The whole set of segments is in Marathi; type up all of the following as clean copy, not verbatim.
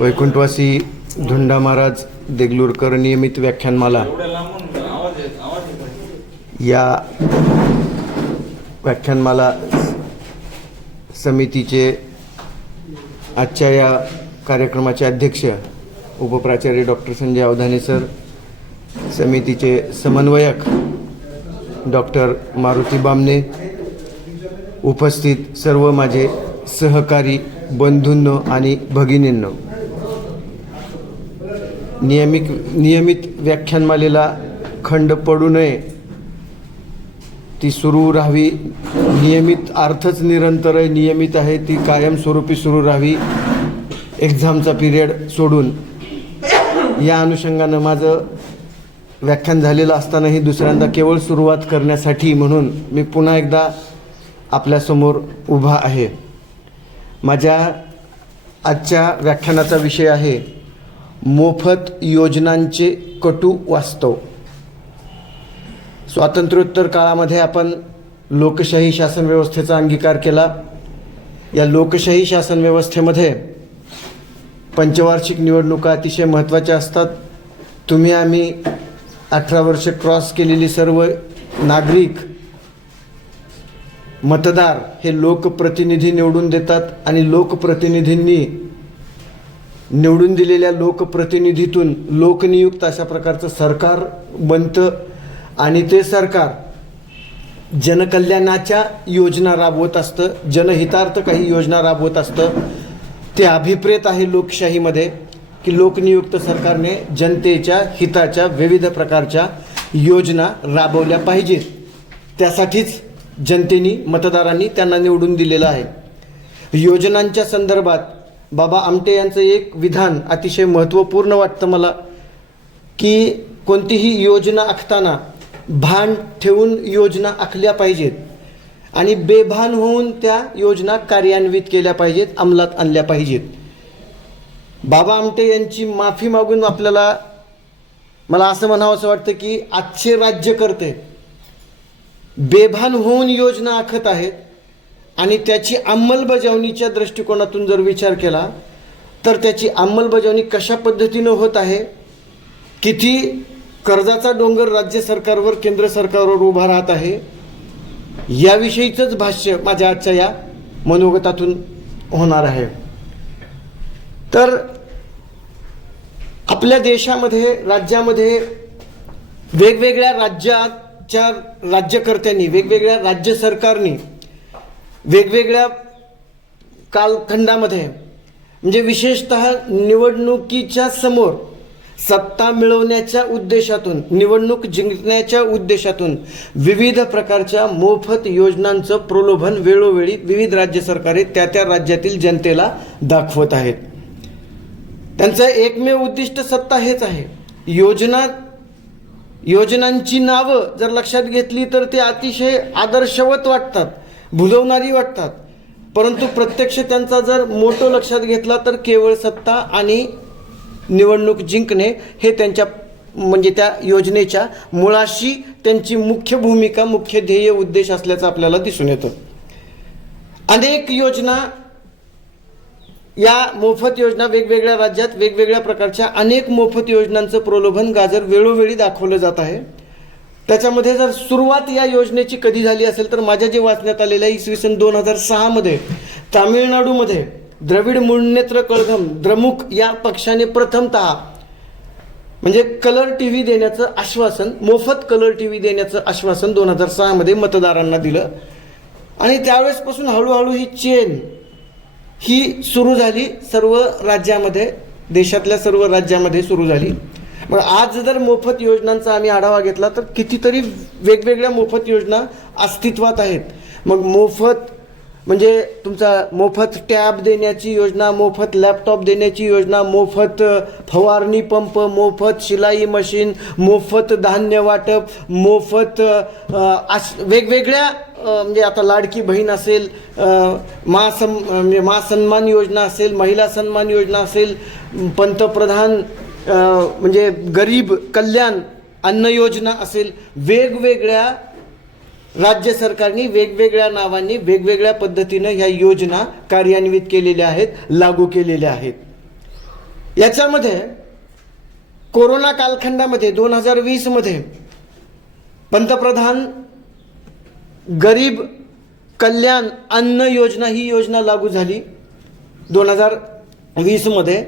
वैकुंठवासी धुंडा महाराज देगलूरकर नियमित व्याख्यानमाला या व्याख्यानमाला समितीचे आजच्या या कार्यक्रमाचे अध्यक्ष उपप्राचार्य डॉक्टर संजय अवधाने सर, समितीचे समन्वयक डॉक्टर मारुती बामणे, उपस्थित सर्व माझे सहकारी बंधूंनो आणि भगिनींनो, नियमित व्याख्यानमालेला खंड पडू नये, ती सुरू राहावी. नियमित अर्थच निरंतर आहे, नियमित आहे, ती कायमस्वरूपी सुरू राहावी, एक्झामचा पिरियड सोडून. या अनुषंगानं माझं व्याख्यान झालेलं असतानाही दुसऱ्यांदा केवळ सुरुवात करण्यासाठी म्हणून मी पुन्हा एकदा आपल्यासमोर उभा आहे. माझ्या आजच्या व्याख्यानाचा विषय आहे मोफत योजनांचे कटू वास्तव. स्वातंत्र्योत्तर काळामध्ये आपण लोकशाही शासन व्यवस्थेचा अंगीकार केला. या लोकशाही शासन व्यवस्थेमध्ये पंचवार्षिक निवडणुका अतिशय महत्त्वाच्या असतात. तुम्ही आम्ही 18 वर्ष क्रॉस केलेली सर्व नागरिक, मतदार हे लोकप्रतिनिधी निवडून देतात आणि लोकप्रतिनिधींनी निवडून दिलेल्या लोकप्रतिनिधीतून लोकनियुक्त अशा प्रकारचं सरकार बनतं आणि ते सरकार जनकल्याणाच्या योजना राबवत असतं, जनहितार्थ काही योजना राबवत असतं. ते अभिप्रेत आहे लोकशाहीमध्ये की लोकनियुक्त सरकारने जनतेच्या हिताच्या विविध प्रकारच्या योजना राबवल्या पाहिजेत. त्यासाठीच जनतेने, मतदारांनी त्यांना निवडून दिलेलं आहे. योजनांच्या संदर्भात बाबा आमटे यांचं एक विधान अतिशय महत्त्वपूर्ण वाटतं मला, की कोणतीही योजना आखताना भान ठेवून योजना आखल्या पाहिजेत आणि बेभान होऊन त्या योजना कार्यान्वित केल्या पाहिजेत, अंमलात आणल्या पाहिजेत. बाबा आमटे यांची माफी मागून मला असं म्हणावंसं वाटतं की आजचे राज्यकर्ते बेभान होऊन योजना आखत आहेत आणि त्याची अंमलबजावणीच्या दृष्टिकोनातून जर विचार केला तर त्याची अंमलबजावणी कशा पद्धतीनं होत आहे, किती कर्जाचा डोंगर राज्य सरकारवर, केंद्र सरकारवर उभा राहत आहे, याविषयीचंच भाष्य माझ्या आजच्या या मनोगतातून होणार आहे. तर आपल्या देशामध्ये, राज्यामध्ये वेगवेगळ्या राज्याच्या राज्यकर्त्यांनी, वेगवेगळ्या राज्य सरकारनी वेगवेगळ्या कालखंडामध्ये, म्हणजे विशेषतः निवडणुकीच्या समोर सत्ता मिळवण्याच्या उद्देशातून, निवडणूक जिंकण्याच्या उद्देशातून विविध प्रकारच्या मोफत योजनांचं प्रलोभन वेळोवेळी विविध राज्य सरकारे त्या राज्यातील जनतेला दाखवत आहेत. त्यांचं एकमेव उद्दिष्ट सत्ता हेच आहे. योजनांची नावं जर लक्षात घेतली तर ते अतिशय आदर्शवत वाटतात, भुलवणारी वाटतात, परंतु प्रत्यक्ष त्यांचा जर मोठं लक्षात घेतला तर केवळ सत्ता आणि निवडणूक जिंकणे हे त्यांच्या, म्हणजे त्या योजनेच्या मुळाशी त्यांची मुख्य भूमिका, मुख्य ध्येय, उद्देश असल्याचं आपल्याला दिसून येतं. अनेक योजना, या मोफत योजना वेगवेगळ्या राज्यात वेगवेगळ्या प्रकारच्या अनेक मोफत योजनांचं प्रलोभन गाजर वेळोवेळी दाखवलं जात आहे. त्याच्यामध्ये जर सुरुवात या योजनेची कधी झाली असेल तर माझ्या जे वाचण्यात आलेल्या इसवी सन 2006 मध्ये तामिळनाडूमध्ये द्रविड मुन्नेत्र कळघम द्रमुक या पक्षाने प्रथमतः म्हणजे कलर टीव्ही देण्याचं आश्वासन, मोफत कलर टीव्ही देण्याचं आश्वासन 2006 मध्ये मतदारांना दिलं आणि त्यावेळेसपासून हळूहळू ही चेन ही सुरू झाली, सर्व राज्यामध्ये, देशातल्या सर्व राज्यामध्ये सुरू झाली. मग आज जर मोफत योजनांचा आम्ही आढावा घेतला तर कितीतरी वेगवेगळ्या मोफत योजना अस्तित्वात आहेत. मग मोफत म्हणजे तुमचा मोफत टॅब देण्याची योजना, मोफत लॅपटॉप देण्याची योजना, मोफत फवारणी पंप, मोफत शिलाई मशीन, मोफत धान्य वाटप, मोफत वेगवेगळ्या, म्हणजे आता लाडकी बहीण असेल, मा सन्मान योजना असेल, महिला सन्मान योजना असेल, पंतप्रधान म्हणजे गरीब कल्याण अन्न योजना असेल, वेगवेगळ्या राज्य सरकारनी वेगवेगळ्या नावांनी वेगवेगळ्या पद्धतीनं ह्या योजना कार्यान्वित केलेल्या आहेत, लागू केलेल्या आहेत. याच्यामध्ये कोरोना कालखंडामध्ये 2020मध्ये पंतप्रधान गरीब कल्याण अन्न योजना ही योजना लागू झाली 2020मध्ये.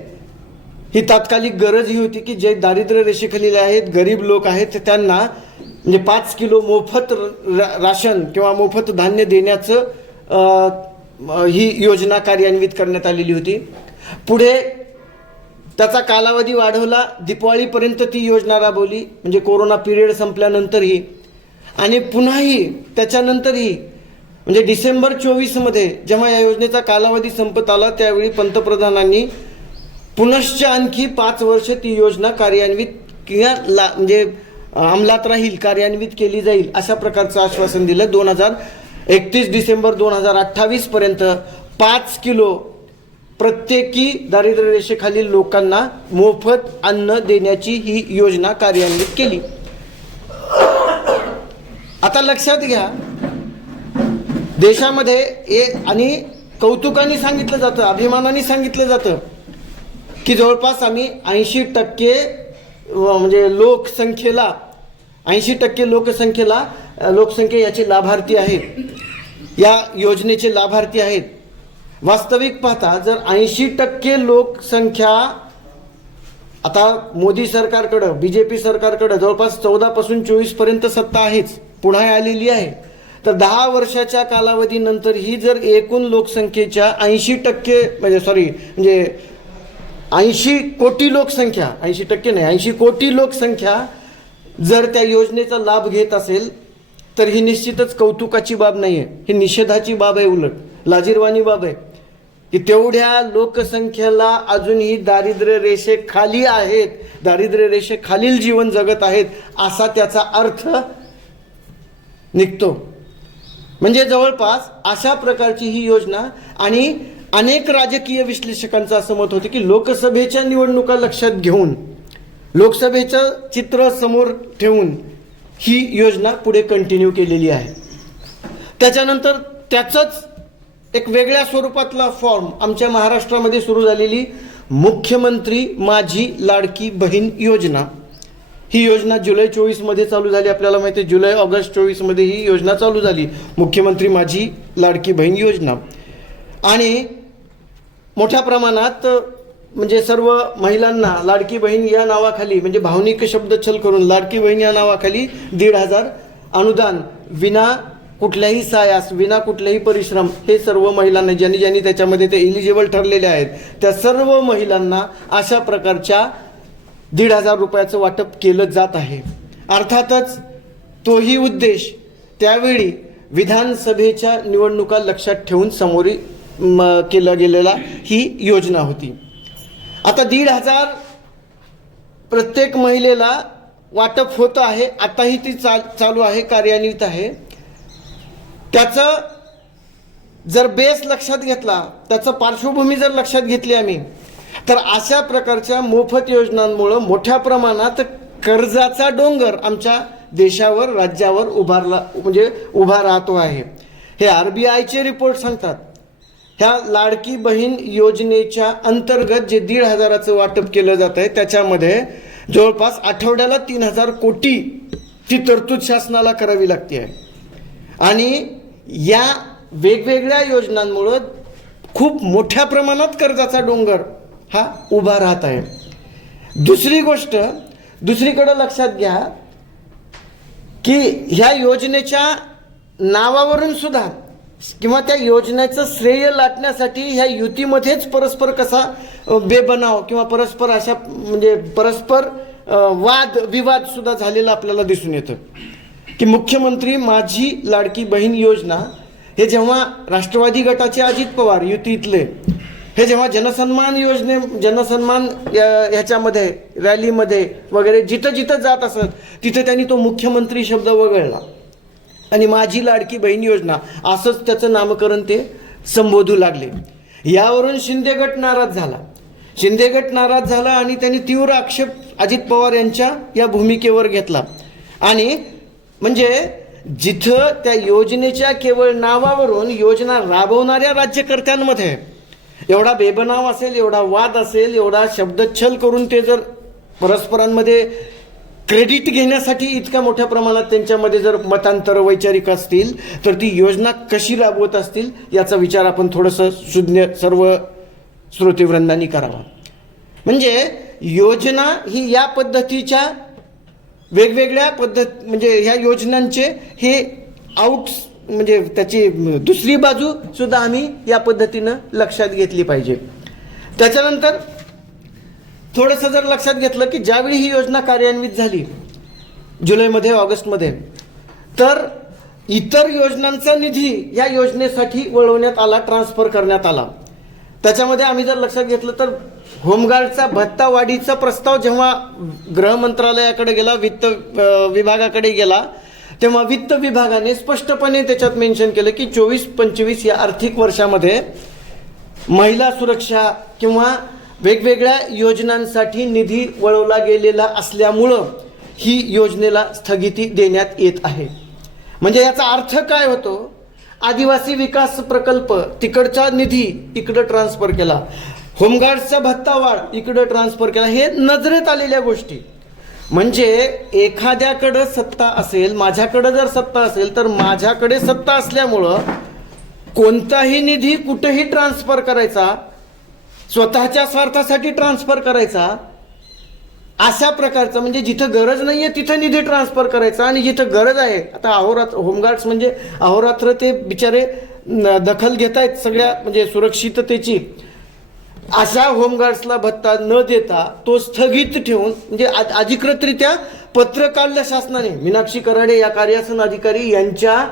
ही तात्कालिक गरज ही होती की जे दारिद्र्य रेषेखालील आहेत, गरीब लोक आहेत, त्यांना म्हणजे 5 किलो मोफत राशन किंवा मोफत धान्य देण्याचं ही योजना कार्यान्वित करण्यात आलेली होती. पुढे त्याचा कालावधी वाढवला, दिवाळीपर्यंत ती योजना राबवली, म्हणजे कोरोना पिरियड संपल्यानंतरही. आणि पुन्हाही त्याच्यानंतरही म्हणजे डिसेंबर 24मध्ये जेव्हा या योजनेचा कालावधी संपत आला त्यावेळी पंतप्रधानांनी पुनश्च आणखी 5 वर्ष ती योजना कार्यान्वित किंवा म्हणजे अंमलात राहील, कार्यान्वित केली जाईल अशा प्रकारचं आश्वासन दिलं. 31 डिसेंबर 2028 पर्यंत 5 किलो प्रत्येकी दारिद्र्य रेषेखालील लोकांना मोफत अन्न देण्याची ही योजना कार्यान्वित केली. आता लक्षात घ्या, देशामध्ये आणि कौतुकाने सांगितलं जातं, अभिमानाने सांगितलं जातं की जवळपास आम्ही 80% म्हणजे लोकसंख्येला 80% लोकसंख्या याचे लाभार्थी आहेत, या योजनेचे लाभार्थी आहेत. वास्तविक पाहता जर 80% लोकसंख्या आता मोदी सरकारकडं, BJP सरकारकडं जवळपास 14 पासून 24 पर्यंत सत्ता आहेच, पुन्हा आलेली आहे. तर 10 वर्षाच्या कालावधीनंतर ही जर एकूण लोकसंख्येच्या 80% म्हणजे 80 कोटी लोकसंख्या, 80% नाही 80 कोटी लोकसंख्या जर त्या योजनेचा लाभ घेत असेल तर ही निश्चितच कौतुकाची बाब नाही आहे, ही निषेधाची बाब आहे, उलट लाजिरवाणी बाब आहे की तेवढ्या लोकसंख्येला अजूनही दारिद्र्य रेषेखाली आहेत, दारिद्र्य रेषेखालील जीवन जगत आहेत असा त्याचा अर्थ निघतो. म्हणजे जवळपास अशा प्रकारची ही योजना. आणि अनेक राजकीय विश्लेषकांचं असं मत होतं की लोकसभेच्या निवडणुका लक्षात घेऊन, लोकसभेचं चित्र समोर ठेवून ही योजना पुढे कंटिन्यू केलेली आहे. त्याच्यानंतर त्याचंच एक वेगळ्या स्वरूपातला फॉर्म आमच्या महाराष्ट्रामध्ये सुरू झालेली मुख्यमंत्री माझी लाडकी बहीण योजना. ही योजना जुलै 24मध्ये चालू झाली. आपल्याला माहिती आहे जुलै ऑगस्ट 24मध्ये ही योजना चालू झाली, मुख्यमंत्री माझी लाडकी बहीण योजना. आणि मोठ्या प्रमाणात म्हणजे सर्व महिलांना लाडकी बहीण या नावाखाली, म्हणजे भावनिक शब्दछल करून लाडकी बहीण या नावाखाली 1,500 अनुदान विना कुठल्याही सायास, विना कुठलेही परिश्रम, हे सर्व महिलांना ज्यांनी त्याच्यामध्ये ते एलिजिबल ठरलेले आहेत त्या सर्व महिलांना अशा प्रकारच्या 1,500 रुपयाचं वाटप केलं जात आहे. अर्थातच तोही उद्देश त्यावेळी विधानसभेच्या निवडणुका लक्षात ठेवून समोर केला गेलेला ही योजना होती. आता 1,500 प्रत्येक महिलेला वाटप होतं आहे, आताही ती चालू आहे, कार्यान्वित आहे. त्याचं जर बेस लक्षात घेतला, त्याचं पार्श्वभूमी जर लक्षात घेतली आम्ही, तर अशा प्रकारच्या मोफत योजनांमुळं मोठ्या प्रमाणात कर्जाचा डोंगर आमच्या देशावर, राज्यावर उभा राहतो आहे. हे RBIचे रिपोर्ट सांगतात. ह्या लाडकी बहीण योजनेच्या अंतर्गत जे 1,500चं वाटप केलं जात आहे त्याच्यामध्ये जवळपास आठवड्याला 3,000 कोटी ची तरतूद शासनाला करावी लागते आहे. आणि या वेगवेगळ्या योजनांमुळं खूप मोठ्या प्रमाणात कर्जाचा डोंगर हा उभा राहत आहे. दुसरी गोष्ट, दुसरीकडे लक्षात घ्या की ह्या योजनेच्या नावावरून सुद्धा किंवा त्या योजनेचं श्रेय लाटण्यासाठी ह्या युतीमध्येच परस्पर कसा बेबनाव किंवा परस्पर अशा म्हणजे परस्पर वाद विवाद सुद्धा झालेला आपल्याला दिसून येतं की मुख्यमंत्री माझी लाडकी बहीण योजना हे जेव्हा राष्ट्रवादी गटाचे अजित पवार युतीतले हे जेव्हा जनसन्मान ह्याच्यामध्ये रॅलीमध्ये वगैरे जिथं जिथं जात असत तिथं त्यांनी तो मुख्यमंत्री शब्द वगळला आणि माझी लाडकी बहीण योजना असंच त्याचं नामकरण ते संबोधू लागले. यावरून शिंदे गट नाराज झाला आणि त्यांनी तीव्र आक्षेप अजित पवार यांच्या या भूमिकेवर घेतला. आणि म्हणजे जिथं त्या योजनेच्या केवळ नावावरून योजना राबवणाऱ्या राज्यकर्त्यांमध्ये एवढा बेबनाव असेल, एवढा वाद असेल, एवढा शब्दच्छल करून ते जर परस्परांमध्ये क्रेडिट घेण्यासाठी इतक्या मोठ्या प्रमाणात त्यांच्यामध्ये जर मतांतर वैचारिक असतील, तर ती योजना कशी राबवत असतील याचा विचार आपण थोडंसं सुज्ञ सर्व श्रोतेवृंदांनी करावा. म्हणजे योजना ही या पद्धतीच्या वेगवेगळ्या म्हणजे ह्या योजनांचे हे म्हणजे त्याची दुसरी बाजू सुद्धा आम्ही या पद्धतीनं लक्षात घेतली पाहिजे. त्याच्यानंतर थोडंसं जर लक्षात घेतलं की ज्यावेळी ही योजना कार्यान्वित झाली जुलैमध्ये ऑगस्टमध्ये, तर इतर योजनांचा निधी या योजनेसाठी वळवण्यात आला, ट्रान्सफर करण्यात आला. त्याच्यामध्ये आम्ही जर लक्षात घेतलं तर होमगार्डचा भत्ता वाढीचा प्रस्ताव जेव्हा गृह मंत्रालयाकडे गेला, वित्त विभागाकडे गेला, तेव्हा वित्त विभागाने स्पष्टपणे त्याच्यात मेन्शन केलं की 24-25 या आर्थिक वर्षामध्ये महिला सुरक्षा किंवा वेगवेगळ्या योजनांसाठी निधी वळवला गेलेला असल्यामुळं ही योजनेला स्थगिती देण्यात येत आहे. म्हणजे याचा अर्थ काय होतो? आदिवासी विकास प्रकल्प तिकडचा निधी इकडं ट्रान्सफर केला, होमगार्डचा भत्ता वाढ इकडं ट्रान्सफर केला. हे नजरेत आलेल्या गोष्टी. म्हणजे एखाद्याकडं सत्ता असेल, माझ्याकडं जर सत्ता असेल, तर माझ्याकडे सत्ता असल्यामुळं कोणताही निधी कुठेही ट्रान्सफर करायचा, स्वतःच्या स्वार्थासाठी ट्रान्सफर करायचा, अशा प्रकारचं, म्हणजे जिथं गरज नाहीये तिथं निधी ट्रान्सफर करायचा, आणि जिथं गरज आहे, आता अहोरात्र होमगार्ड्स म्हणजे अहोरात्र ते बिचारे दखल घेत आहेत सगळ्या म्हणजे सुरक्षिततेची, अशा होमगार्ड्सला भत्ता न देता तो स्थगित ठेवून, म्हणजे अधिकृतरित्या पत्र काढलं शासनाने. मीनाक्षी कराडे या कार्यासन अधिकारी यांच्या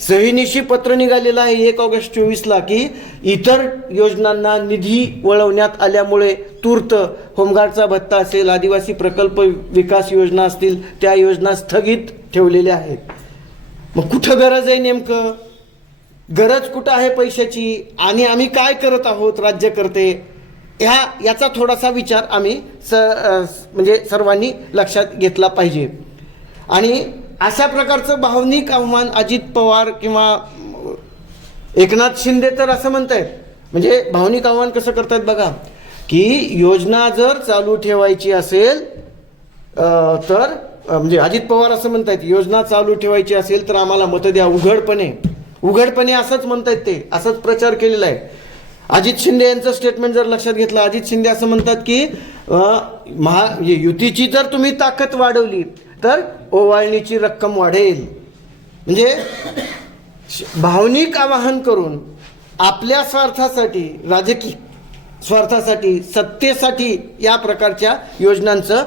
सहीनिशी पत्र निघालेलं आहे 1 ऑगस्ट 24ला की इतर योजनांना निधी वळवण्यात आल्यामुळे तूर्त होमगार्डचा भत्ता असेल, आदिवासी प्रकल्प विकास योजना असतील, त्या योजना स्थगित ठेवलेल्या आहेत. मग कुठं गरज आहे, नेमकं गरज कुठं आहे पैशाची, आणि आम्ही काय करत आहोत राज्यकर्ते, याचा थोडासा विचार आम्ही म्हणजे सर्वांनी लक्षात घेतला पाहिजे. आणि अशा प्रकारचं भावनिक आव्हान अजित पवार किंवा एकनाथ शिंदे तर असं म्हणतायत, म्हणजे भावनिक आव्हान कसं करतायत बघा, की योजना जर चालू ठेवायची असेल तर म्हणजे अजित पवार असं म्हणतायत, योजना चालू ठेवायची असेल तर आम्हाला मतं द्या उघडपणे असंच म्हणतायत, ते असंच प्रचार केलेला आहे. अजित शिंदे यांचं स्टेटमेंट जर लक्षात घेतलं, अजित शिंदे असं म्हणतात की युतीची जर तुम्ही ताकद वाढवली तर ओवाळणीची रक्कम वाढेल. म्हणजे भावनिक आवाहन करून आपल्या स्वार्थासाठी, राजकीय स्वार्थासाठी, सत्तेसाठी या प्रकारच्या योजनांचं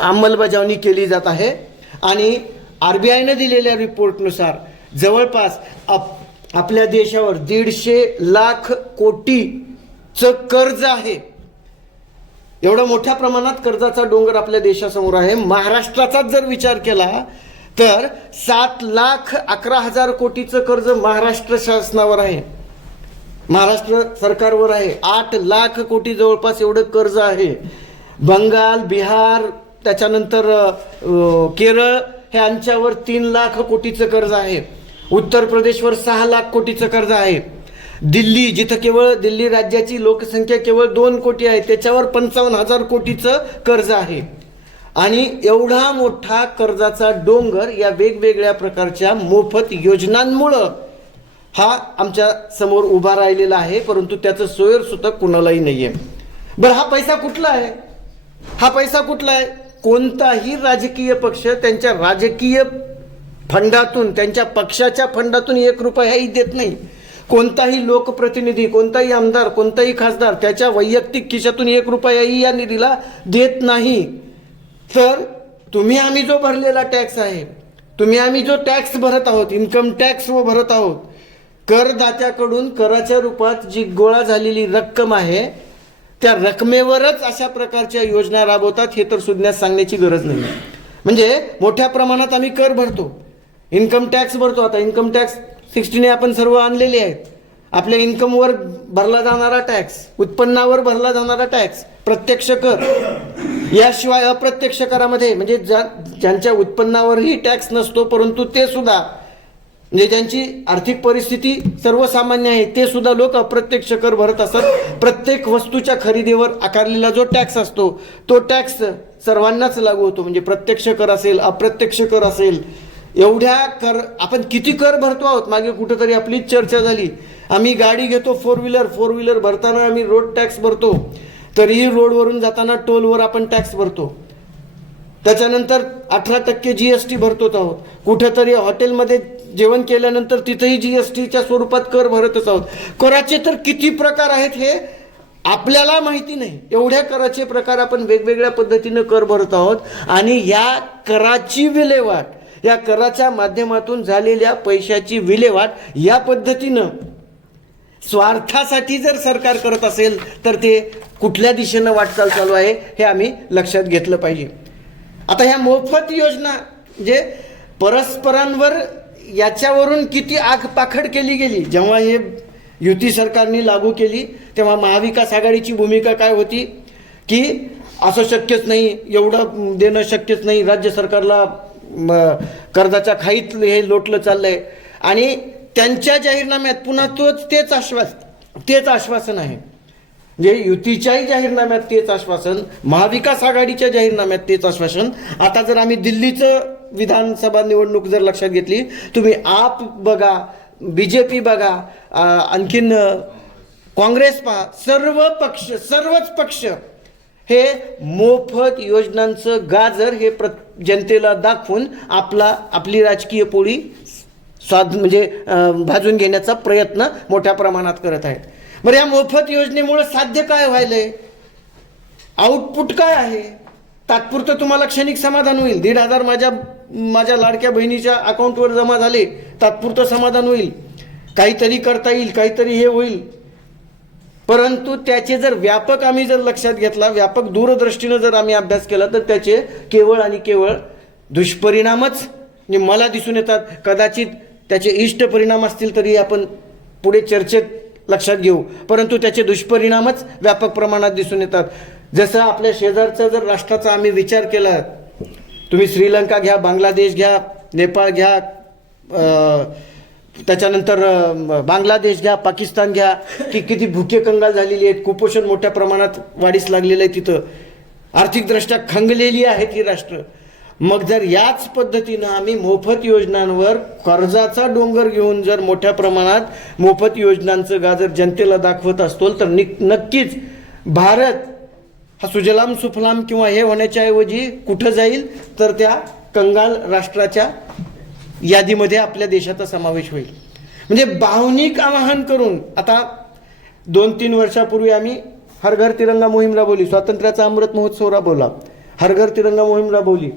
अंमलबजावणी केली जात आहे. आणि RBIने दिलेल्या रिपोर्टनुसार जवळपास आपल्या देशावर 150 लाख कोटीचं कर्ज आहे. एवढा मोठ्या प्रमाणात कर्जाचा डोंगर आपल्या देशासमोर आहे. महाराष्ट्राचाच जर विचार केला तर 7,11,000 कोटीचं कर्ज महाराष्ट्र शासनावर आहे, महाराष्ट्र सरकारवर आहे. 8 लाख कोटी जवळपास एवढं कर्ज आहे. बंगाल, बिहार, त्याच्यानंतर केरळ ह्यांच्यावर 3 लाख कोटीचं कर्ज आहे. उत्तर प्रदेशवर 6 लाख कोटीचं कर्ज आहे. दिल्ली, जिथं केवळ दिल्ली राज्याची लोकसंख्या केवळ 2 कोटी आहे, त्याच्यावर 55,000 कोटीचं कर्ज आहे. आणि एवढा मोठा कर्जाचा डोंगर या वेगवेगळ्या प्रकारच्या मोफत योजनांमुळं हा आमच्या समोर उभा राहिलेला आहे, परंतु त्याचं सोयर सुद्धा कुणालाही नाहीये. बरं, हा पैसा कुठला आहे? हा पैसा कुठला आहे? कोणताही राजकीय पक्ष त्यांच्या राजकीय फंडातून, त्यांच्या पक्षाच्या फंडातून 1 रुपयाही देत नाही. कोणताही लोकप्रतिनिधी, कोणताही आमदार, कोणताही खासदार त्याच्या वैयक्तिक खिशातून 1 रुपयाही या निधीला देत नाही. तर तुम्ही आम्ही जो भरलेला टॅक्स आहे, तुम्ही आम्ही जो टॅक्स भरत आहोत, इन्कम टॅक्स भरत आहोत, करदात्याकडून कराच्या रूपात जी गोळा झालेली रक्कम आहे त्या रकमेवरच अशा प्रकारच्या योजना राबवतात, हे तर सुज्ञात सांगण्याची गरज नाही. म्हणजे मोठ्या प्रमाणात आम्ही कर भरतो, इन्कम टॅक्स भरतो. आता इन्कम टॅक्स 16 आपण सर्व आणलेले आहेत. आपल्या इन्कमवर भरला जाणारा टॅक्स, उत्पन्नावर भरला जाणारा टॅक्स, प्रत्यक्ष कर, याशिवाय अप्रत्यक्ष करामध्ये म्हणजे ज्यांच्या उत्पन्नावरही टॅक्स नसतो परंतु ते सुद्धा म्हणजे ज्यांची आर्थिक परिस्थिती सर्वसामान्य आहे ते सुद्धा लोक अप्रत्यक्ष कर भरत असतात. प्रत्येक वस्तूच्या खरेदीवर आकारलेला जो टॅक्स असतो तो टॅक्स सर्वांनाच लागू होतो. म्हणजे प्रत्यक्ष कर असेल, अप्रत्यक्ष कर असेल, एवढ्या कर आपण किती कर भरतो आहोत. मागे कुठेतरी आपलीच चर्चा झाली. आम्ही गाडी घेतो फोर व्हीलर भरताना आम्ही रोड टॅक्स भरतो, तरीही रोडवरून जाताना टोलवर आपण टॅक्स भरतो. त्याच्यानंतर 18% GST भरतोच आहोत. कुठेतरी हॉटेलमध्ये जेवण केल्यानंतर तिथेही GSTच्या स्वरूपात कर भरतच आहोत. कराचे तर किती प्रकार आहेत हे आपल्याला माहिती नाही. एवढ्या कराचे प्रकार आपण वेगवेगळ्या पद्धतीनं कर भरत आहोत. आणि या कराची विल्हेवाट, या कराच्या माध्यमातून झालेल्या पैशाची विल्हेवाट या पद्धतीनं स्वार्थासाठी जर सरकार करत असेल तर ते कुठल्या दिशेनं वाटचाल चालू आहे हे आम्ही लक्षात घेतलं पाहिजे. आता ह्या मोफत योजना म्हणजे परस्परांवर याच्यावरून किती आगपाखड केली गेली. जेव्हा हे युती सरकारने लागू केली तेव्हा महाविकास आघाडीची भूमिका काय होती की असं शक्यच नाही, एवढं देणं शक्यच नाही, राज्य सरकारला कर्जाच्या खाईत हे लोटलं चाललंय. आणि त्यांच्या जाहीरनाम्यात पुन्हा तेच आश्वासन आहे. म्हणजे युतीच्याही जाहीरनाम्यात तेच आश्वासन, महाविकास आघाडीच्या जाहीरनाम्यात तेच आश्वासन. आता जर आम्ही दिल्लीचं विधानसभा निवडणूक जर लक्षात घेतली, तुम्ही आप बघा, BJP बघा, आणखीन काँग्रेस पहा, सर्वच पक्ष हे मोफत योजनांचं गाजर हे जनतेला दाखवून आपली राजकीय पोळी म्हणजे भाजून घेण्याचा प्रयत्न मोठ्या प्रमाणात करत आहेत. बरं, या मोफत योजनेमुळे साध्य काय व्हायलंय, आउटपुट काय आहे? तात्पुरतं तुम्हाला क्षणिक समाधान होईल. 1,500 माझ्या लाडक्या बहिणीच्या अकाउंटवर जमा झाले, तात्पुरतं समाधान होईल, काहीतरी करता येईल, काहीतरी हे होईल. परंतु त्याचे जर व्यापक आम्ही जर लक्षात घेतला, व्यापक दूरदृष्टीनं जर आम्ही अभ्यास केला तर त्याचे केवळ आणि केवळ दुष्परिणामच म्हणजे मला दिसून येतात. कदाचित त्याचे इष्ट परिणाम असतील तरी आपण पुढे चर्चेत लक्षात घेऊ, परंतु त्याचे दुष्परिणामच व्यापक प्रमाणात दिसून येतात. जसं आपल्या शेजारचा जर राष्ट्राचा आम्ही विचार केला, तुम्ही श्रीलंका घ्या, बांगलादेश घ्या, नेपाळ घ्या, त्याच्यानंतर बांगलादेश घ्या, पाकिस्तान घ्या, की किती भुके कंगाल झालेली आहेत, कुपोषण मोठ्या प्रमाणात वाढीस लागलेलं आहे, तिथं आर्थिकदृष्ट्या खंगलेली आहेत ही राष्ट्र. मग जर याच पद्धतीनं आम्ही मोफत योजनांवर कर्जाचा डोंगर घेऊन जर मोठ्या प्रमाणात मोफत योजनांचं गाजर जनतेला दाखवत असतो तर नक्कीच भारत हा सुजलाम सुफलाम किंवा हे होण्याच्या ऐवजी कुठं जाईल तर त्या कंगाल राष्ट्राच्या यादीमध्ये आपल्या देशाचा समावेश होईल. म्हणजे भावनिक आवाहन करून आता 2-3 वर्षापूर्वी आम्ही हर घर तिरंगा मोहीम राबवली, स्वातंत्र्याचा अमृत महोत्सव राबवला, हर घर तिरंगा मोहीम राबवली.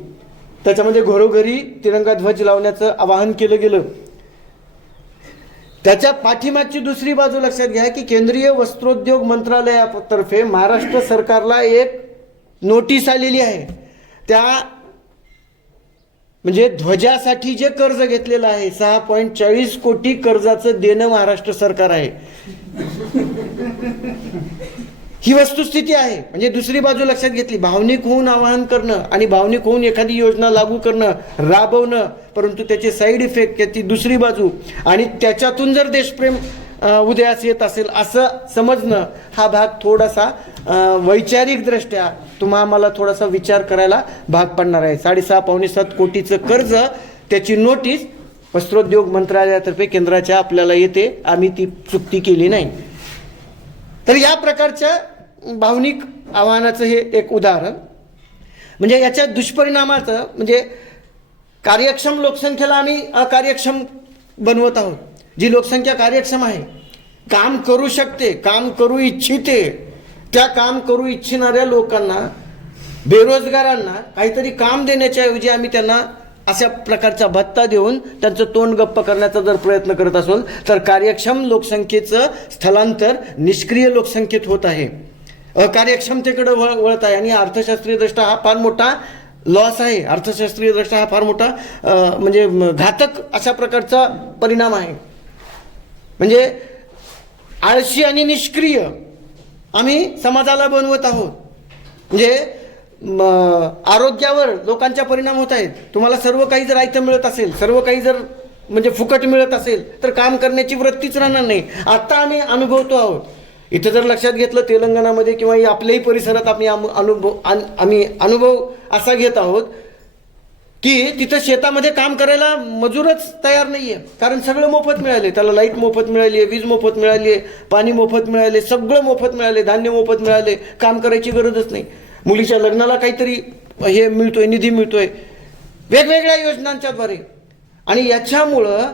त्याच्यामध्ये घरोघरी तिरंगा ध्वज लावण्याचं आवाहन केलं गेलं. त्याच्या पाठीमागची दुसरी बाजू लक्षात घ्या की केंद्रीय वस्त्रोद्योग मंत्रालयातर्फे महाराष्ट्र सरकारला एक नोटीस आलेली आहे. त्या म्हणजे ध्वजासाठी जे कर्ज घेतलेलं आहे 6.40 कोटी कर्जाचं देणं महाराष्ट्र सरकार आहे. ही वस्तुस्थिती आहे. म्हणजे दुसरी बाजू लक्षात घेतली, भावनिक होऊन आवाहन करणं आणि भावनिक होऊन एखादी योजना लागू करणं, राबवणं, परंतु त्याचे साईड इफेक्ट, त्याची दुसरी बाजू आणि त्याच्यातून जर देशप्रेम उदयास येत असेल असं समजणं, हा भाग थोडासा वैचारिकदृष्ट्या आम्हाला थोडासा विचार करायला भाग पडणार आहे. 6.5-7 कोटीचं कर्ज, त्याची नोटीस वस्त्रोद्योग मंत्रालयातर्फे केंद्राच्या आपल्याला येते, आम्ही ती चुकती केली नाही. तर या प्रकारच्या भावनिक आव्हानाचं हे एक उदाहरण. म्हणजे याच्या दुष्परिणामाचं म्हणजे कार्यक्षम लोकसंख्येला आम्ही अकार्यक्षम बनवत आहोत. जी लोकसंख्या कार्यक्षम आहे, काम करू शकते, काम करू इच्छिते, त्या काम करू इच्छिणाऱ्या लोकांना, बेरोजगारांना काहीतरी काम देण्याच्या ऐवजी आम्ही त्यांना अशा प्रकारचा भत्ता देऊन त्यांचं तोंड गप्प करण्याचा जर प्रयत्न करत असेल तर कार्यक्षम लोकसंख्येचं स्थलांतर निष्क्रिय लोकसंख्येत होत आहे, अकार्यक्षमतेकडे वळत आहे. आणि अर्थशास्त्रीय दृष्ट्या हा फार मोठा लॉस आहे. अर्थशास्त्रीय दृष्ट्या हा फार मोठा म्हणजे घातक अशा प्रकारचा परिणाम आहे. म्हणजे आळशी आणि निष्क्रिय आम्ही समाजाला बनवत आहोत. म्हणजे आरोग्यावर लोकांच्या परिणाम होत आहेत. तुम्हाला सर्व काही जर आयतं मिळत असेल, सर्व काही जर म्हणजे फुकट मिळत असेल तर काम करण्याची वृत्तीच राहणार नाही. आता आम्ही अनुभवतो आहोत. इथं जर लक्षात घेतलं तेलंगणामध्ये किंवा आपल्याही परिसरात आम्ही अनुभव असा घेत आहोत की तिथं शेतामध्ये काम करायला मजूरच तयार नाही आहे. कारण सगळं मोफत मिळाले, त्याला लाईट मोफत मिळाली आहे, वीज मोफत मिळाली आहे, पाणी मोफत मिळाले, सगळं मोफत मिळाले, धान्य मोफत मिळाले, काम करायची गरजच नाही. मुलीच्या लग्नाला काहीतरी हे मिळतोय, निधी मिळतोय वेगवेगळ्या योजनांच्याद्वारे. आणि याच्यामुळं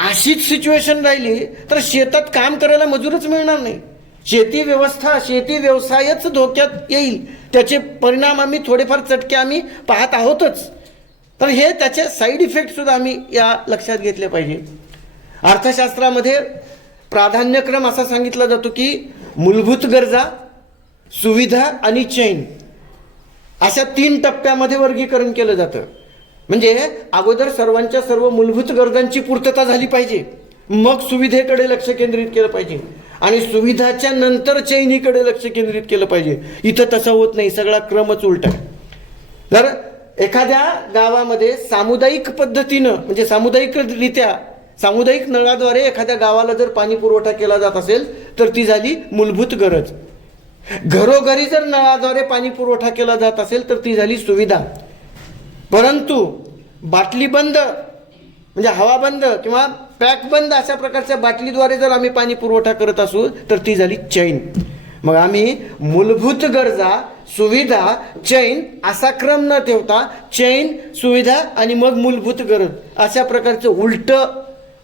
अशीच सिच्युएशन राहिली तर शेतात काम करायला मजूरच मिळणार नाही. शेती व्यवस्था, शेती व्यवसायच धोक्यात येईल. त्याचे परिणाम आम्ही थोडेफार चटके आम्ही पाहत आहोतच. तर हे त्याचे साईड इफेक्ट सुद्धा आम्ही या लक्षात घेतले पाहिजे. अर्थशास्त्रामध्ये प्राधान्यक्रम असा सांगितला जातो की मूलभूत गरजा, सुविधा आणि चैन अशा 3 टप्प्यामध्ये वर्गीकरण केलं जातं. म्हणजे अगोदर सर्वांच्या सर्व मूलभूत गरजांची पूर्तता झाली पाहिजे, मग सुविधेकडे लक्ष केंद्रित केलं पाहिजे आणि सुविधाच्या नंतर चैनीकडे लक्ष केंद्रित केलं पाहिजे. इथं तसं होत नाही, सगळा क्रमच उलटा आहे. जर एखाद्या गावामध्ये सामुदायिक पद्धतीनं म्हणजे सामुदायिकरित्या सामुदायिक नळाद्वारे एखाद्या गावाला जर पाणी पुरवठा केला जात असेल तर ती झाली मूलभूत गरज. घरोघरी जर नळाद्वारे पाणी पुरवठा केला जात असेल तर ती झाली सुविधा. परंतु बाटली बंद म्हणजे हवा बंद किंवा पॅक बंद अशा प्रकारच्या बाटलीद्वारे जर आम्ही पाणी पुरवठा करत असू तर ती झाली चैन. मग आम्ही मूलभूत गरजा, सुविधा, चैन असा क्रम न ठेवता चैन, सुविधा आणि मग मूलभूत गरज अशा प्रकारचं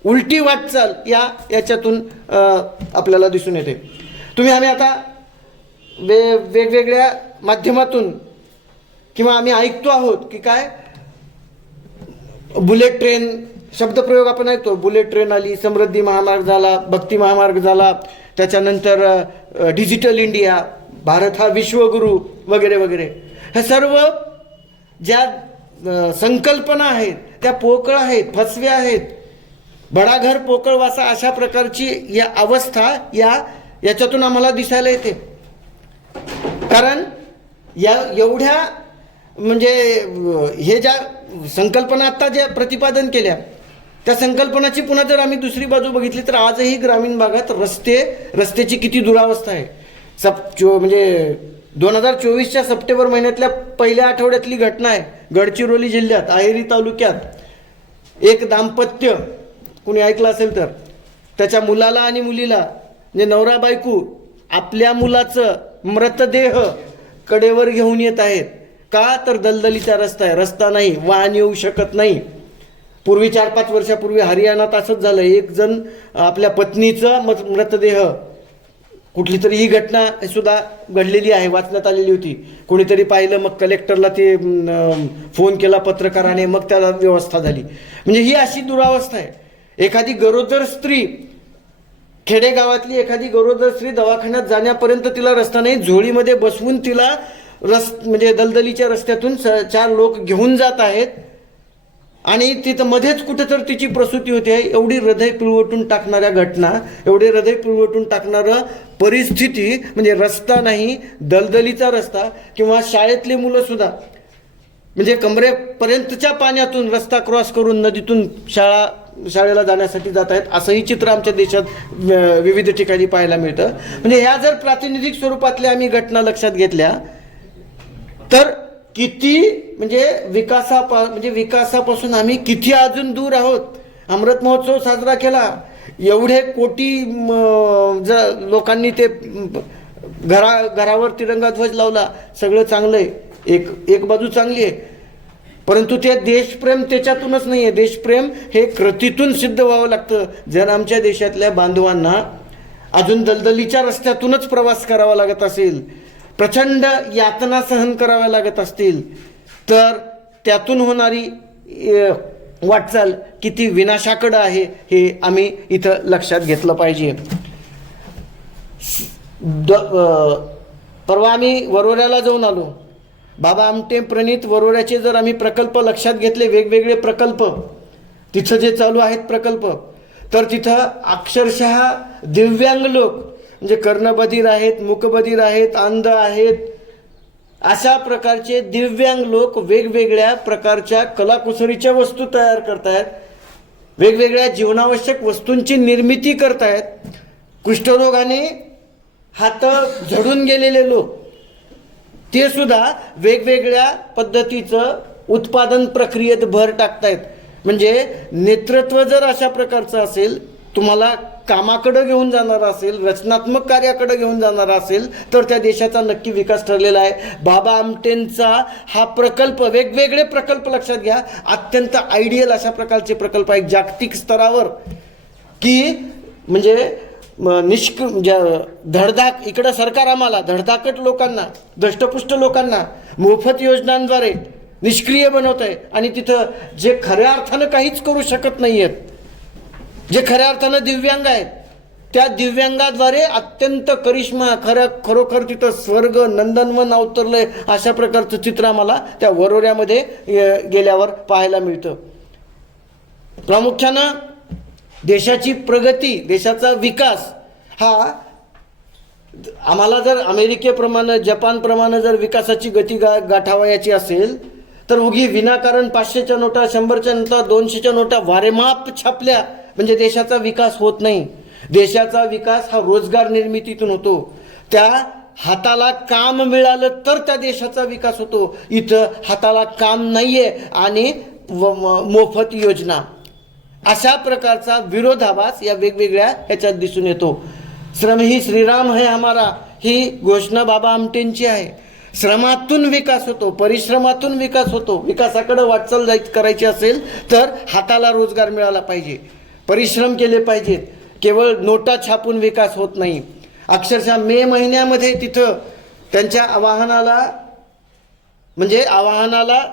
उलटी वाटचाल याच्यातून आपल्याला दिसून येते. आम्ही आता वेगवेगळ्या माध्यमातून किंवा आम्ही ऐकतो आहोत की काय बुलेट ट्रेन शब्दप्रयोग आपण ऐकतो. बुलेट ट्रेन आली, समृद्धी महामार्ग झाला, भक्ती महामार्ग झाला, त्याच्यानंतर डिजिटल इंडिया, भारत हा विश्वगुरु वगैरे वगैरे. ह्या सर्व ज्या संकल्पना आहेत त्या पोकळ आहेत, फसव्या आहेत. बडाघर पोकळवासा अशा प्रकारची या अवस्था याच्यातून आम्हाला दिसायला येते. कारण एवढ्या म्हणजे हे ज्या संकल्पना आत्ता ज्या प्रतिपादन केल्या त्या संकल्पनाची पुन्हा जर आम्ही दुसरी बाजू बघितली तर आजही ग्रामीण भागात रस्त्याची किती दुरावस्था आहे. म्हणजे 2024च्या सप्टेंबर महिन्यातल्या पहिल्या आठवड्यातली घटना आहे. गडचिरोली जिल्ह्यात अहेरी तालुक्यात एक दाम्पत्य, कुणी ऐकलं असेल तर, त्याच्या मुलाला आणि मुलीला म्हणजे नवरा बायको आपल्या मुलाचं मृतदेह कडेवर घेऊन येत आहेत. का तर दलदलीचा रस्ता आहे, रस्ता नाही, वाहन येऊ शकत नाही. पूर्वी 4-5 वर्षापूर्वी हरियाणात असंच झालं. एक जण आपल्या पत्नीचा मृतदेह, कुठली तरी ही घटना सुद्धा घडलेली आहे, वाचण्यात आलेली होती. कोणीतरी पाहिलं, मग कलेक्टरला ते फोन केला पत्रकाराने, मग त्याला व्यवस्था झाली. म्हणजे ही अशी दुरावस्था आहे. एखादी गरोदर स्त्री, खेडेगावातली एखादी गरोदर स्त्री दवाखान्यात जाण्यापर्यंत तिला रस्ता नाही, झोळीमध्ये बसवून तिला म्हणजे दलदलीच्या रस्त्यातून 4 लोक घेऊन जात आहेत आणि तिथं मध्येच कुठेतरी तिची प्रसूती होते. एवढी हृदय पिळवटून टाकणाऱ्या घटना, एवढे हृदय पिळवटून टाकणारं परिस्थिती म्हणजे रस्ता नाही, दलदलीचा रस्ता. किंवा शाळेतले मुलं सुद्धा म्हणजे कमरेपर्यंतच्या पाण्यातून रस्ता क्रॉस करून नदीतून शाळेला जाण्यासाठी जात आहेत. असंही चित्र आमच्या देशात विविध ठिकाणी पाहायला मिळतं. म्हणजे ह्या जर प्रातिनिधिक स्वरूपातल्या आम्ही घटना लक्षात घेतल्या तर किती म्हणजे विकासापासून आम्ही किती अजून दूर आहोत. अमृत महोत्सव साजरा केला, एवढे कोटी लोकांनी ते घरावर तिरंगा ध्वज लावला, सगळं चांगलं आहे, एक बाजू चांगली आहे. परंतु ते देशप्रेम त्याच्यातूनच नाही आहे. देशप्रेम हे कृतीतून सिद्ध व्हावं लागतं. जर आमच्या देशातल्या बांधवांना अजून दलदलीच्या रस्त्यातूनच प्रवास करावा लागत असेल, प्रचंड यातना सहन कराव्या लागत असतील, तर त्यातून होणारी वाटचाल किती विनाशाकडं आहे हे आम्ही इथं लक्षात घेतलं पाहिजे. परवा आम्ही वरोऱ्याला जाऊन आलो. बाबा आमटे प्रणित वरोऱ्याचे जर आम्ही प्रकल्प लक्षात घेतले, वेगवेगळे प्रकल्प तिथं जे चालू आहेत प्रकल्प, तर तिथं अक्षरशः दिव्यांग लोक म्हणजे कर्णबधीर आहेत, मूकबधीर आहेत, अंध आहेत, अशा प्रकारचे दिव्यांग लोक वेगवेगळ्या प्रकारच्या कलाकुसरीच्या वस्तू तयार करतायत. वेगवेगळ्या जीवनावश्यक वस्तूंची निर्मिती करतायत. कुष्ठरोगाने हात झडून गेलेले लोक ते सुद्धा वेगवेगळ्या पद्धतीचं उत्पादन प्रक्रियेत भर टाकतायत. म्हणजे नेतृत्व जर अशा प्रकारचं असेल, तुम्हाला कामाकडे घेऊन जाणार असेल, रचनात्मक कार्याकडे घेऊन जाणार असेल, तर त्या देशाचा नक्की विकास ठरलेला आहे. बाबा आमटेंचा हा प्रकल्प, वेगवेगळे प्रकल्प लक्षात घ्या, अत्यंत आयडियल अशा प्रकारचे प्रकल्प आहेत जागतिक स्तरावर, की म्हणजे धडधाक इकडं सरकार आम्हाला धडधाकट लोकांना, दष्टपुष्ट लोकांना मोफत योजनांद्वारे निष्क्रिय बनवत आहे. आणि तिथं जे खऱ्या अर्थानं काहीच करू शकत नाही आहेत, जे खऱ्या अर्थानं दिव्यांग आहेत, त्या दिव्यांगाद्वारे अत्यंत करिश्मा, खरोखर तिथं स्वर्ग नंदनवन अवतरलंय अशा प्रकारचं चित्र आम्हाला त्या वरोऱ्यामध्ये गेल्यावर पाहायला मिळतं. प्रामुख्यानं देशाची प्रगती, देशाचा विकास हा आम्हाला जर अमेरिकेप्रमाणे, जपानप्रमाणे जर विकासाची गती गाठावयाची असेल, तर उगी विनाकारण 500च्या नोटा, 100च्या नोटा, 200च्या नोटा वारेमाप छापल्या म्हणजे देशाचा विकास होत नाही. देशाचा विकास हा रोजगार निर्मितीतून होतो. त्या हाताला काम मिळालं तर त्या देशाचा विकास होतो. इथं हाताला काम नाहीये आणि मोफत योजना, अशा प्रकारचा विरोधाभास या वेगवेगळ्या ह्याच्यात दिसून येतो. श्रम ही श्रीराम है हमारा, ही घोषणा बाबा आमटेंची आहे. श्रमातून विकास होतो, परिश्रमातून विकास होतो. विकासाकडे वाटचाल करायची असेल तर हाताला रोजगार मिळाला पाहिजे, परिश्रम केले पाहिजेत. केवळ नोटा छापून विकास होत नाही. अक्षरशः मे महिन्यामध्ये तिथं त्यांच्या आवाहनाला, म्हणजे आवाहनाला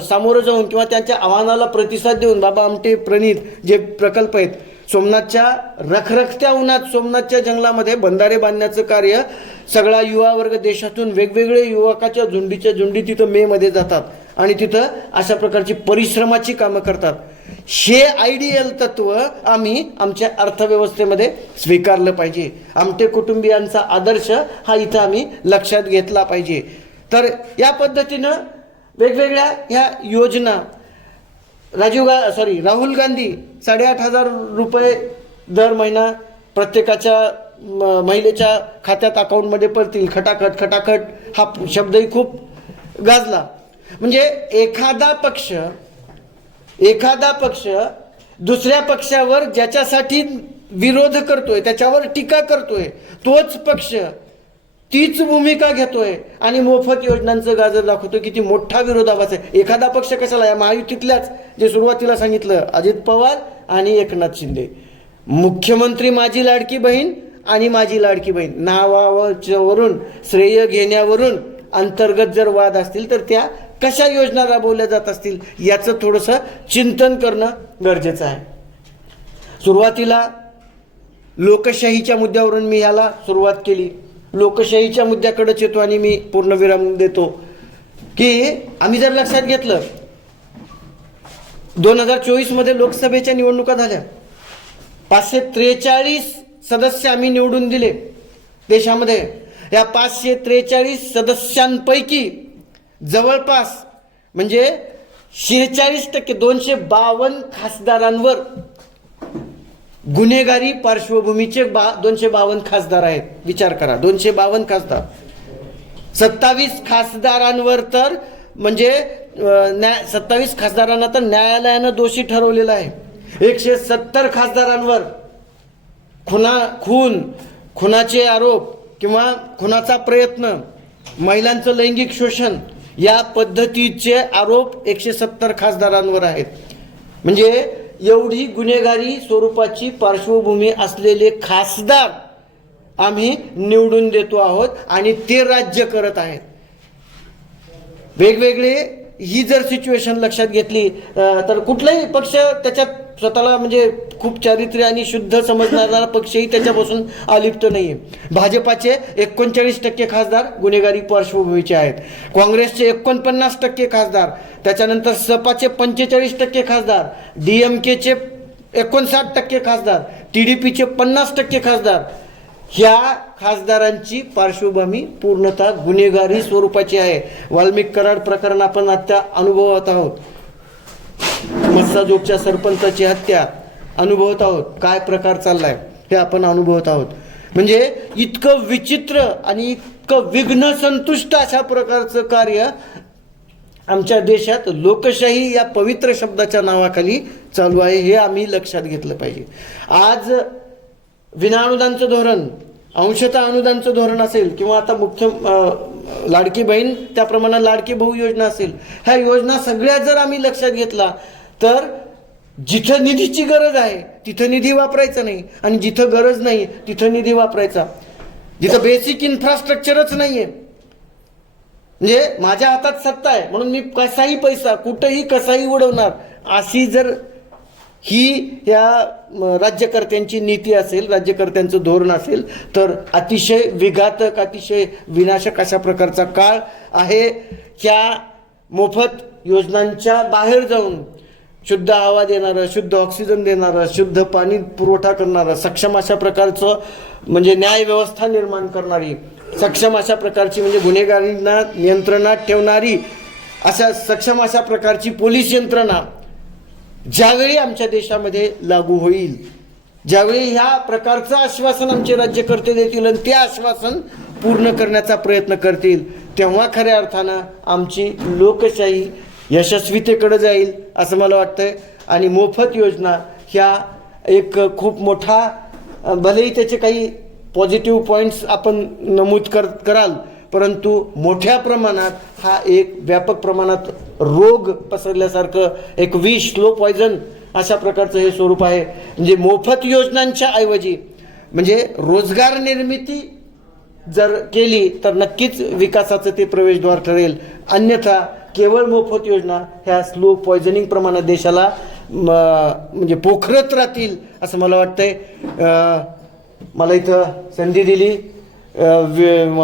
सामोरं जाऊन किंवा त्यांच्या आव्हानाला प्रतिसाद देऊन बाबा आमटे प्रणीत जे प्रकल्प आहेत, सोमनाथच्या रखरखत्या उन्हात सोमनाथच्या जंगलामध्ये बंधारे बांधण्याचं कार्य सगळा युवा वर्ग देशातून वेगवेगळे युवकाच्या झुंडीच्या झुंडी तिथं मे मध्ये जातात आणि तिथं अशा प्रकारची परिश्रमाची कामं करतात. हे आयडियल तत्व आम्ही आमच्या अर्थव्यवस्थेमध्ये स्वीकारलं पाहिजे. आमटे कुटुंबियांचा आदर्श हा इथं आम्ही लक्षात घेतला पाहिजे. तर या पद्धतीनं वेगवेगळ्या ह्या योजना राहुल गांधी 8,500 रुपये दर महिना प्रत्येकाच्या महिलेच्या खात्यात अकाउंटमध्ये पडतील, खटाखट खटाखट हा शब्दही खूप गाजला. म्हणजे एखादा पक्ष दुसऱ्या पक्षावर ज्याच्यासाठी विरोध करतोय, त्याच्यावर टीका करतोय, तोच पक्ष तीच भूमिका घेतोय आणि मोफत योजनांचं गाजर दाखवतो. किती मोठा विरोधाभास आहे. एखादा पक्ष कशाला, या महायुतीतल्याच जे सुरुवातीला सांगितलं, अजित पवार आणि एकनाथ शिंदे, मुख्यमंत्री माझी लाडकी बहीण आणि माझी लाडकी बहीण, नावावरून श्रेय घेण्यावरून अंतर्गत जर वाद असतील तर त्या कशा योजना राबवल्या जात असतील याचं थोडंसं चिंतन करणं गरजेचं आहे. सुरुवातीला लोकशाहीच्या मुद्द्यावरून मी याला सुरुवात केली. लोकशाहीच्या मुद्द्याकडेच येतो आणि मी पूर्णविराम देतो की आम्ही जर लक्षात घेतलं 2024 मध्ये लोकसभेच्या निवडणुका झाल्या. 543 सदस्य आम्ही निवडून दिले देशामध्ये. या 543 सदस्यांपैकी जवळपास म्हणजे 46% 252 खासदारांवर गुन्हेगारी पार्श्वभूमीचे 252 खासदार आहेत. विचार करा, 252 खासदार. 27 खासदारांवर तर म्हणजे 27 खासदारांना तर न्यायालयानं दोषी ठरवलेलं आहे. 170 खासदारांवर खुनाचे आरोप किंवा खुनाचा प्रयत्न, महिलांचं लैंगिक शोषण या पद्धतीचे आरोप 170 खासदारांवर आहेत. म्हणजे एवढी गुन्हेगारी स्वरूपाची पार्श्वभूमी असलेले खासदार आम्ही निवडून देतो आहोत आणि ते राज्य करत आहेत. वेगवेगळे ही जर सिच्युएशन लक्षात घेतली तर कुठलाही पक्ष त्याच्यात स्वतःला म्हणजे खूप चारित्र्य आणि शुद्ध समजणारा पक्षही त्याच्यापासून अलिप्त नाहीये. भाजपाचे 39% खासदार गुन्हेगारी पार्श्वभूमीचे आहेत. काँग्रेसचे 49% खासदार, त्याच्यानंतर सपाचे 45% खासदार, DMKचे 59% खासदार, TDPचे 50% खासदार. ह्या खासदारांची पार्श्वभूमी पूर्णतः गुन्हेगारी स्वरूपाची आहे. वाल्मिक कराड प्रकरण आपण आता अनुभवत आहोत. मस्साजोगच्या सरपंचाची हत्या, अनुभवत आहोत, काय प्रकार चाललाय हे आपण अनुभवत आहोत. म्हणजे इतकं विचित्र आणि इतकं विघ्न संतुष्ट अशा प्रकारचं कार्य आमच्या देशात लोकशाही या पवित्र शब्दाच्या नावाखाली चालू आहे, हे आम्ही लक्षात घेतलं पाहिजे. आज विनाअनुदानचं धोरण, अंशतः अनुदानचं धोरण असेल किंवा आता मुख्य लाडकी बहीण त्याप्रमाणे लाडकी भाऊ योजना असेल, ह्या योजना सगळ्या जर आम्ही लक्षात घेतला तर जिथं निधीची गरज आहे तिथं निधी वापरायचा नाही आणि जिथं गरज नाही तिथं निधी वापरायचा. जिथं बेसिक इन्फ्रास्ट्रक्चरच नाही आहे, म्हणजे माझ्या हातात सत्ता आहे म्हणून मी कसाही पैसा कुठंही कसाही उडवणार, अशी जर ही या राज्यकर्त्यांची नीती असेल, राज्यकर्त्यांचं धोरण असेल, तर अतिशय विघातक, अतिशय विनाशक अशा प्रकारचा काळ आहे. ह्या मोफत योजनांच्या बाहेर जाऊन शुद्ध हवा देणारं, शुद्ध ऑक्सिजन देणारं, शुद्ध पाणी पुरवठा करणारं, सक्षम अशा प्रकारचं म्हणजे न्याय व्यवस्था निर्माण करणारी, सक्षम अशा प्रकारची म्हणजे गुन्हेगारींना नियंत्रणात ठेवणारी, अशा सक्षम अशा प्रकारची पोलीस यंत्रणा ज्यावेळी आमच्या देशामध्ये लागू होईल, ज्यावेळी ह्या प्रकारचं आश्वासन आमचे राज्यकर्ते देतील आणि ते आश्वासन पूर्ण करण्याचा प्रयत्न करतील, तेव्हा खऱ्या अर्थानं आमची लोकशाही यशस्वीतेकडे जाईल असं मला वाटतंय. आणि मोफत योजना ह्या एक खूप मोठा, भलेही त्याचे काही पॉझिटिव्ह पॉईंट्स आपण नमूद कराल, परंतु मोठ्या प्रमाणात हा एक व्यापक प्रमाणात रोग पसरल्यासारखं एक विष, स्लो पॉयझन अशा प्रकारचं हे स्वरूप आहे. म्हणजे मोफत योजनांच्या ऐवजी म्हणजे रोजगार निर्मिती जर केली तर नक्कीच विकासाचं ते प्रवेशद्वार ठरेल, अन्यथा केवळ मोफत योजना ह्या स्लो पॉयझनिंग प्रमाणात देशाला म्हणजे पोखरत राहतील असं मला वाटतंय. मला इथं संधी दिली,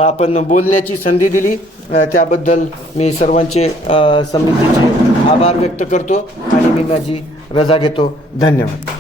आपण बोलण्याची संधी दिली, त्याबद्दल मी सर्वांचे समितीचे आभार व्यक्त करतो आणि मी माझी रजा घेतो. धन्यवाद.